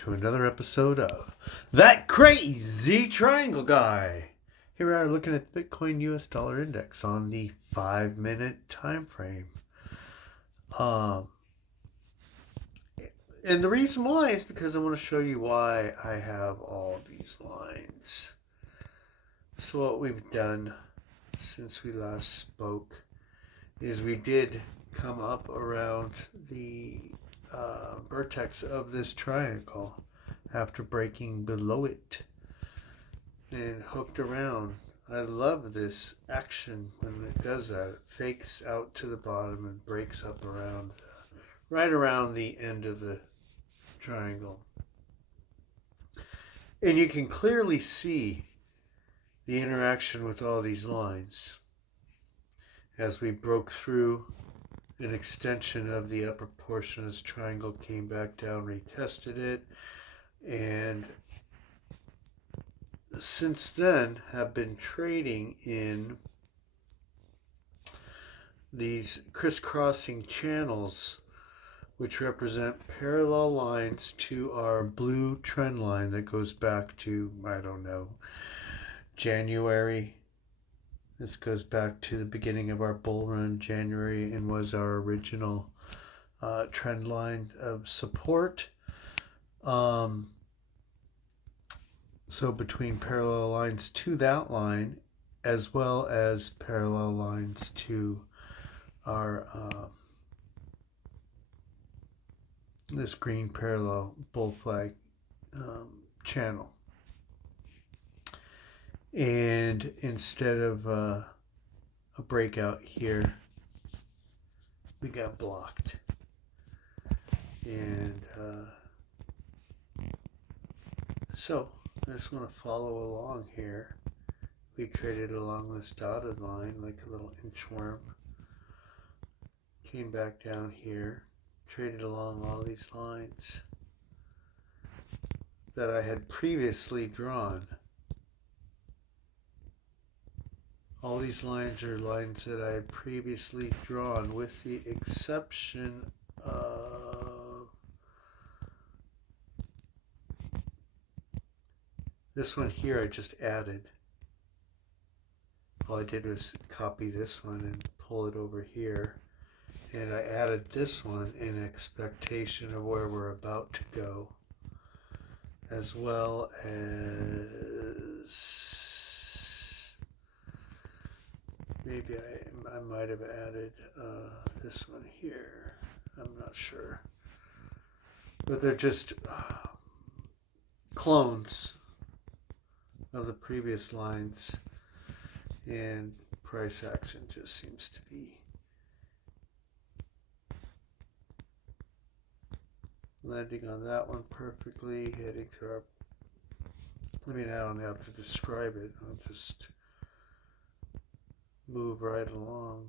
to another episode of That Crazy Triangle Guy. Here we are looking at the Bitcoin US dollar index on the 5-minute time frame. And the reason why is because I want to show you why I have all these lines. So what we've done since we last spoke is we did come up around the vertex of this triangle after breaking below it and hooked around. I love this action when it does that. It fakes out to the bottom and breaks up around right around the end of the triangle. And you can clearly see the interaction with all these lines as we broke through an extension of the upper portion of this triangle, came back down, retested it, and since then have been trading in these crisscrossing channels, which represent parallel lines to our blue trend line that goes back to, I don't know, January. This goes back to the beginning of our bull run, January, and was our original trend line of support. So between parallel lines to that line, as well as parallel lines to our this green parallel bull flag channel. And instead of a breakout here, we got blocked. And so I just want to follow along here. We traded along this dotted line like a little inchworm. Came back down here, traded along all these lines that I had previously drawn. All these lines are lines that I had previously drawn, with the exception of this one here I just added. All I did was copy this one and pull it over here. And I added this one in expectation of where we're about to go, as well as maybe I might have added this one here. I'm not sure. But they're just clones of the previous lines. And price action just seems to be landing on that one perfectly, heading to our... I mean, I don't have to describe it. I'll just move right along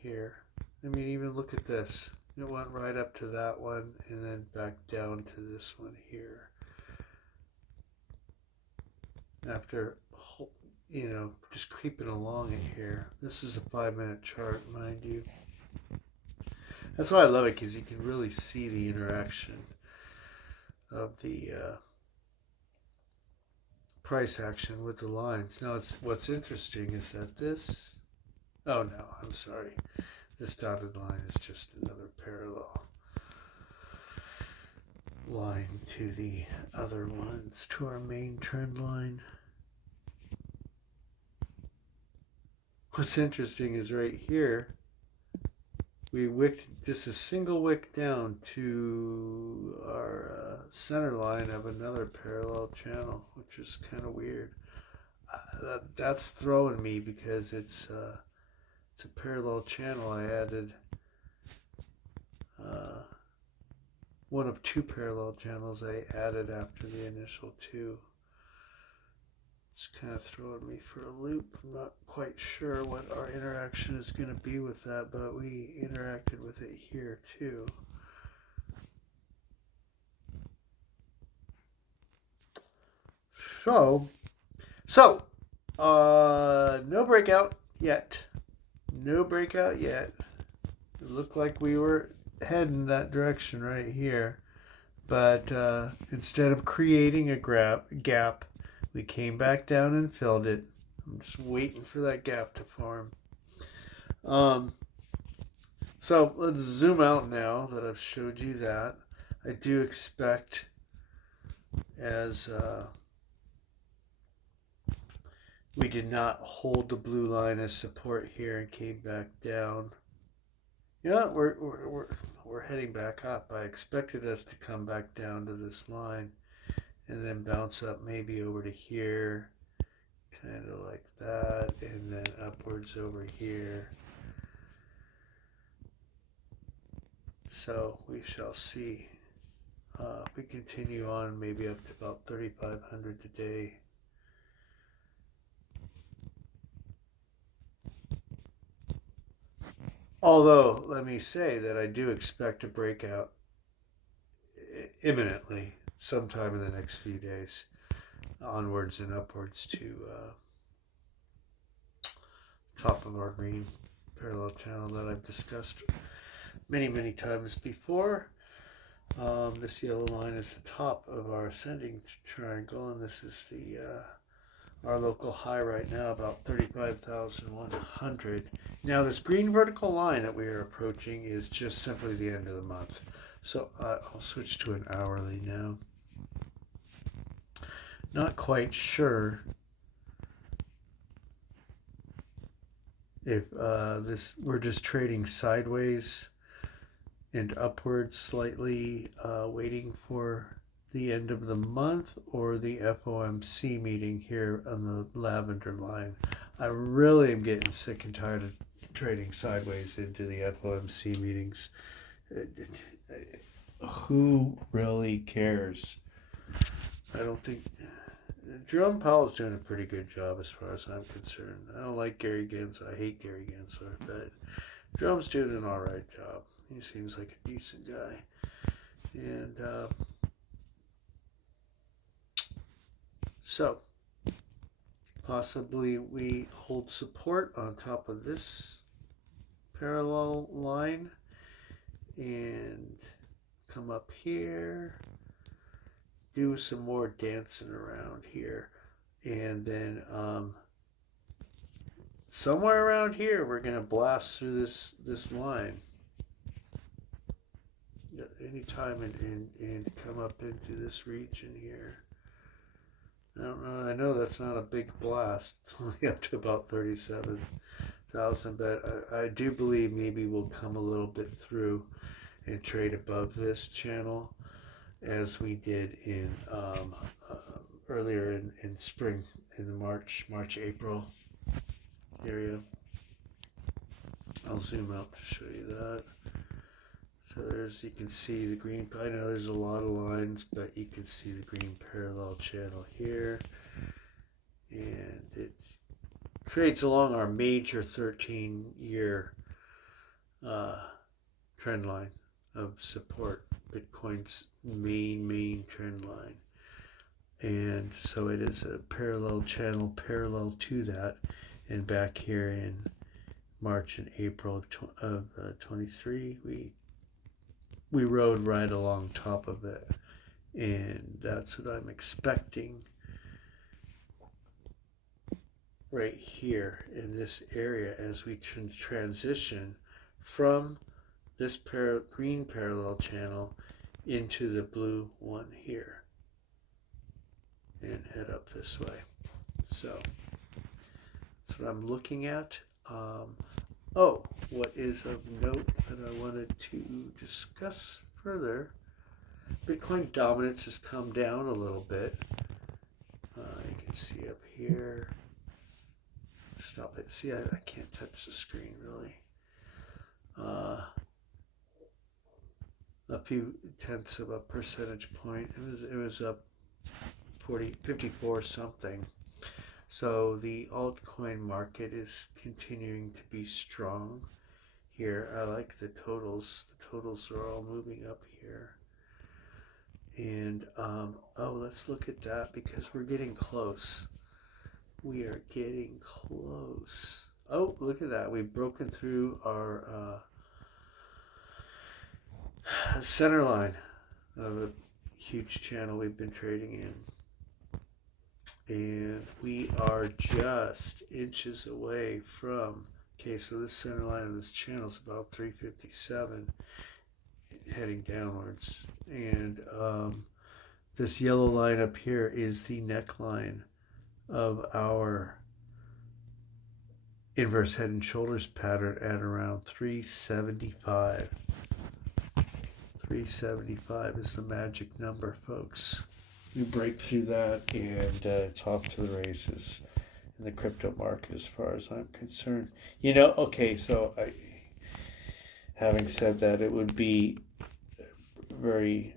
here. I mean, even look at this. It went right up to that one and then back down to this one here. After, just creeping along it here. This is a 5-minute chart, mind you. That's why I love it, because you can really see the interaction of the price action with the lines. Now, what's interesting is that this... Oh no, I'm sorry. This dotted line is just another parallel line to the other ones, to our main trend line. What's interesting is right here, we wicked just a single wick down to our center line of another parallel channel, which is kind of weird. That's throwing me because it's a parallel channel. I added one of two parallel channels I added after the initial two. It's kind of throwing me for a loop. I'm not quite sure what our interaction is going to be with that, but we interacted with it here too. So, no breakout yet. No breakout yet. It looked like we were heading that direction right here. But instead of creating a gap, we came back down and filled it. I'm just waiting for that gap to form. So let's zoom out now that I've showed you that. I do expect as we did not hold the blue line as support here and came back down. Yeah, we're heading back up. I expected us to come back down to this line and then bounce up maybe over to here, kind of like that, and then upwards over here. So we shall see. If we continue on, maybe up to about 3,500 today. Although, let me say that I do expect a breakout imminently, sometime in the next few days, onwards and upwards to top of our green parallel channel that I've discussed many times before. This yellow line is the top of our ascending triangle, and this is the our local high right now, about 35,100. Now this green vertical line that we are approaching is just simply the end of the month. So I'll switch to an hourly now. Not quite sure if we're just trading sideways and upwards slightly, waiting for the end of the month, or the FOMC meeting here on the lavender line. I really am getting sick and tired of trading sideways into the FOMC meetings. Who really cares? I don't think Jerome Powell's doing a pretty good job as far as I'm concerned. I don't like Gary Gensler. I hate Gary Gensler, but Jerome's doing an alright job. He seems like a decent guy. And so possibly we hold support on top of this parallel line and come up here, do some more dancing around here, and then somewhere around here we're going to blast through this line anytime and come up into this region here. I don't know. I know that's not a big blast. It's only up to about 37,000, but I do believe maybe we'll come a little bit through and trade above this channel, as we did in earlier in spring, in the March, April area. I'll zoom out to show you that. So you can see the green, I know there's a lot of lines, but you can see the green parallel channel here. And it trades along our major 13-year trend line of support, Bitcoin's main trend line. And so it is a parallel channel parallel to that. And back here in March and April of 23, we rode right along top of it, and that's what I'm expecting right here in this area as we transition from this green parallel channel into the blue one here and head up this way. So that's what I'm looking at. What is of note that I wanted to discuss further, Bitcoin dominance has come down a little bit. You can see up here. Stop it. See, I can't touch the screen really. A few tenths of a percentage point. It was up 54 something. So the altcoin market is continuing to be strong here. I like the totals. The totals are all moving up here. And let's look at that because we're getting close. We are getting close. Oh, look at that. We've broken through our center line of huge channel we've been trading in. And we are just inches away from, okay, so this center line of this channel is about 357 heading downwards. And this yellow line up here is the neckline of our inverse head and shoulders pattern at around 375. 375 is the magic number, folks. We break through that and it's off to the races in the crypto market as far as I'm concerned. You know, okay, so having said that, it would be very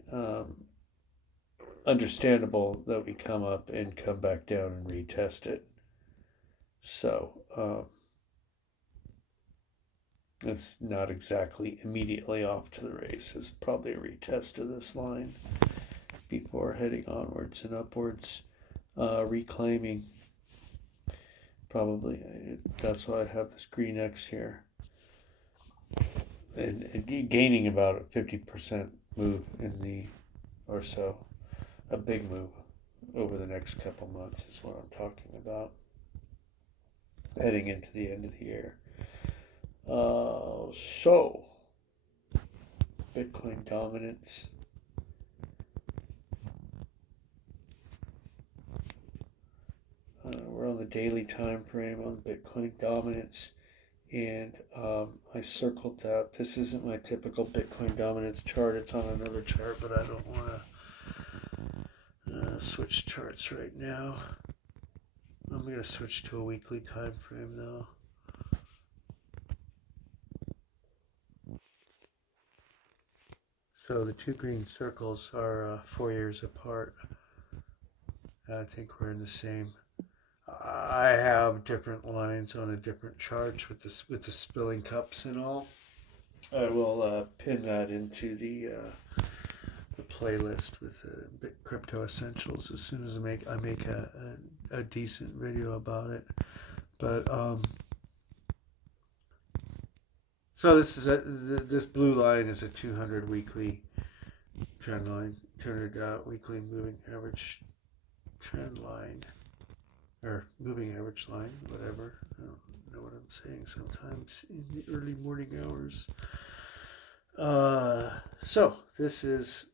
understandable that we come up and come back down and retest it. So it's not exactly immediately off to the races. Probably a retest of this line before heading onwards and upwards, reclaiming. Probably that's why I have this green X here, and gaining about a 50% move in the, or so, a big move over the next couple months is what I'm talking about. Heading into the end of the year. So, Bitcoin dominance. We're on the daily time frame on Bitcoin dominance, and I circled that. This isn't my typical Bitcoin dominance chart. It's on another chart, but I don't want to switch charts right now. I'm going to switch to a weekly time frame though. So the two green circles are 4 years apart. I think we're in the same. I have different lines on a different charts with the spilling cups and all. I will pin that into the playlist with crypto essentials as soon as I make a decent video about it. But so this blue line is a 200 weekly trend line, 200 weekly moving average trend line, or moving average line, whatever. I don't know what I'm saying sometimes in the early morning hours. So this is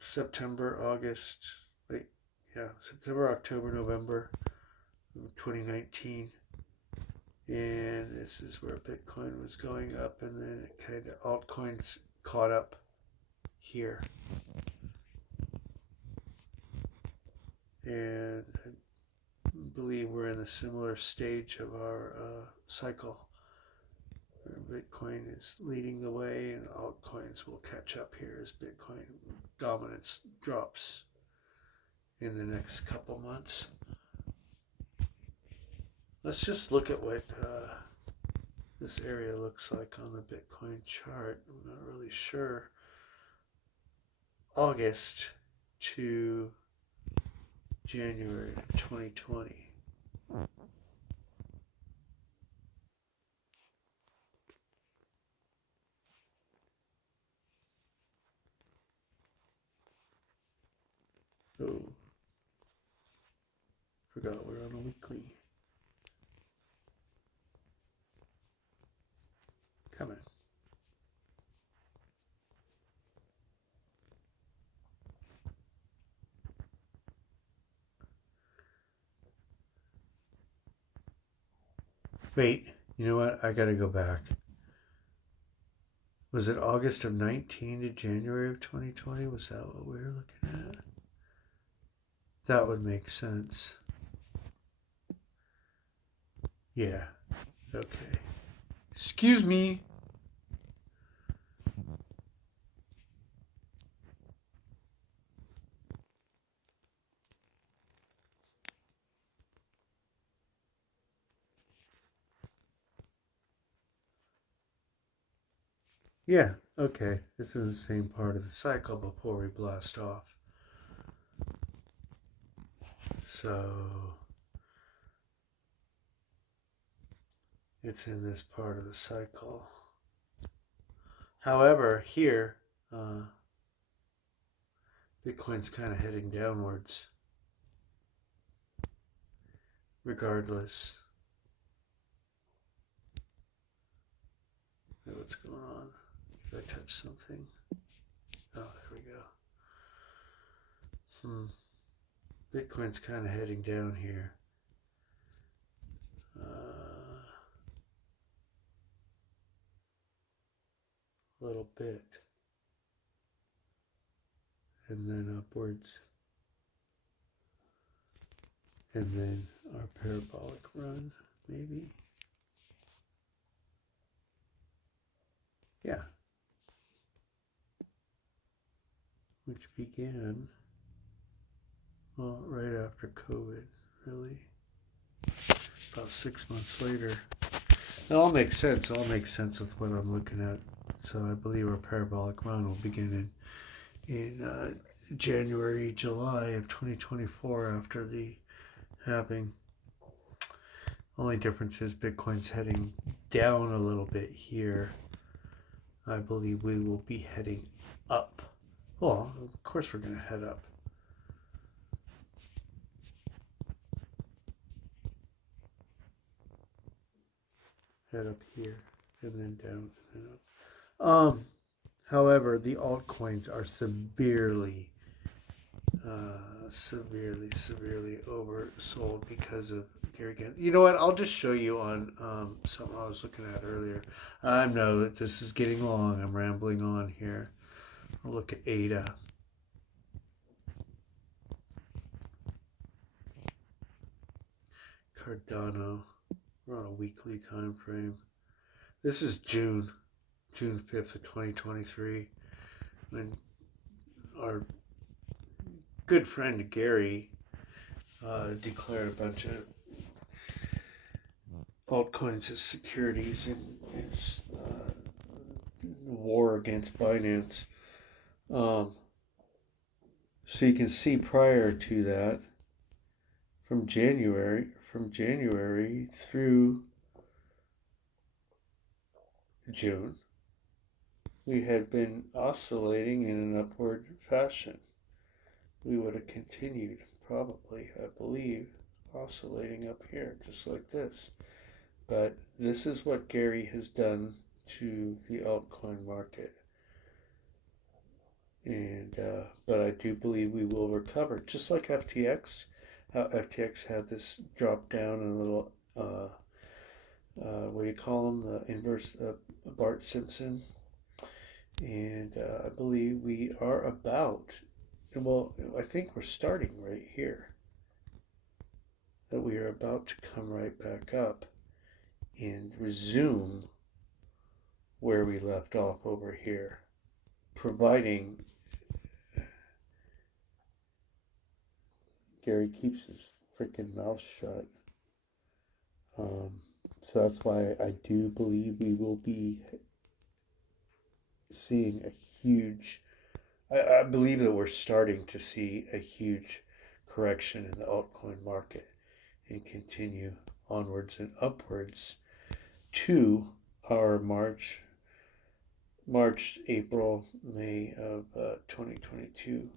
September, October, November 2019. And this is where Bitcoin was going up, and then it kind of, altcoins caught up here. And I believe we're in a similar stage of our cycle. Bitcoin is leading the way, and altcoins will catch up here as Bitcoin dominance drops in the next couple months. Let's just look at what this area looks like on the Bitcoin chart. I'm not really sure. August to January 2020. Oh, forgot we're on a weekly. Come on. Wait, you know what? I gotta go back. Was it August of 19 to January of 2020? Was that what we were looking at? That would make sense. Yeah. Okay. Excuse me. Yeah, okay. This is the same part of the cycle before we blast off. So it's in this part of the cycle. However, here, Bitcoin's kind of heading downwards regardless. What's going on? Did I touch something? Oh, there we go. Bitcoin's kind of heading down here. A little bit. And then upwards. And then our parabolic run, maybe. Yeah. Which began, well, right after COVID, really. About 6 months later. It all makes sense. It all makes sense with what I'm looking at. So I believe our parabolic run will begin in January, July of 2024 after the halving. Only difference is Bitcoin's heading down a little bit here. I believe we will be heading up. Well, of course we're going to head up. Head up here and then down and then up. However, the altcoins are severely oversold because of Gary Gensler. You know what? I'll just show you on something I was looking at earlier. I know that this is getting long. I'm rambling on here. I'll look at ADA. Cardano. We're on a weekly time frame. This is June 5th of 2023. When our good friend Gary declared a bunch of altcoins as securities in his war against Binance. So you can see prior to that, from January through June, we had been oscillating in an upward fashion. We would have continued, probably, I believe, oscillating up here, just like this. But this is what Gary has done to the altcoin market. And but I do believe we will recover, just like FTX. How FTX had this drop down and a little, what do you call them? The inverse Bart Simpson. And I believe we are about, well, I think we're starting right here. That we are about to come right back up and resume where we left off over here, providing Gary keeps his freaking mouth shut. So that's why I do believe we will be seeing a huge, I believe that we're starting to see a huge correction in the altcoin market and continue onwards and upwards to our March, April, May of 2022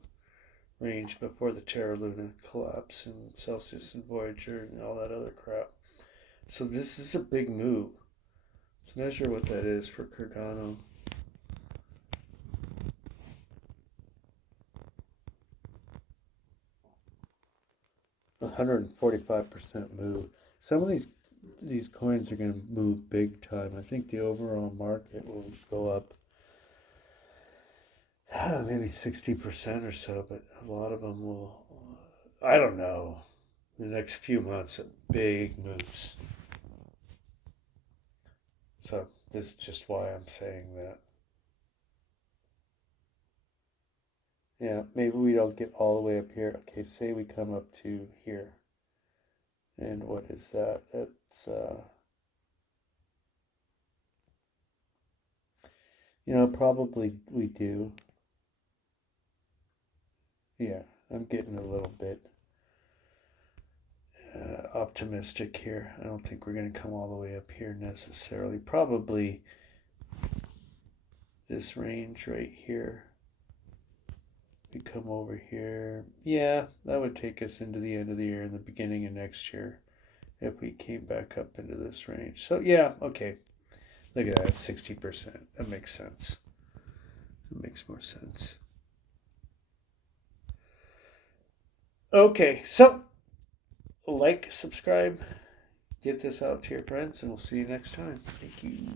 range before the Terra Luna collapse and Celsius and Voyager and all that other crap. So this is a big move. Let's measure what that is for Cardano. $145% move. Some of these coins are going to move big time. I think the overall market will go up maybe 60% or so, but a lot of them will, I don't know, in the next few months, big moves. So this is just why I'm saying that. Yeah, maybe we don't get all the way up here. Okay, say we come up to here. And what is that? That's, probably we do. Yeah, I'm getting a little bit optimistic here. I don't think we're going to come all the way up here necessarily. Probably this range right here. We come over here. Yeah, that would take us into the end of the year and the beginning of next year if we came back up into this range. So yeah, okay. Look at that, 60%. That makes sense. It makes more sense. Okay, so like, subscribe, get this out to your friends, and we'll see you next time. Thank you.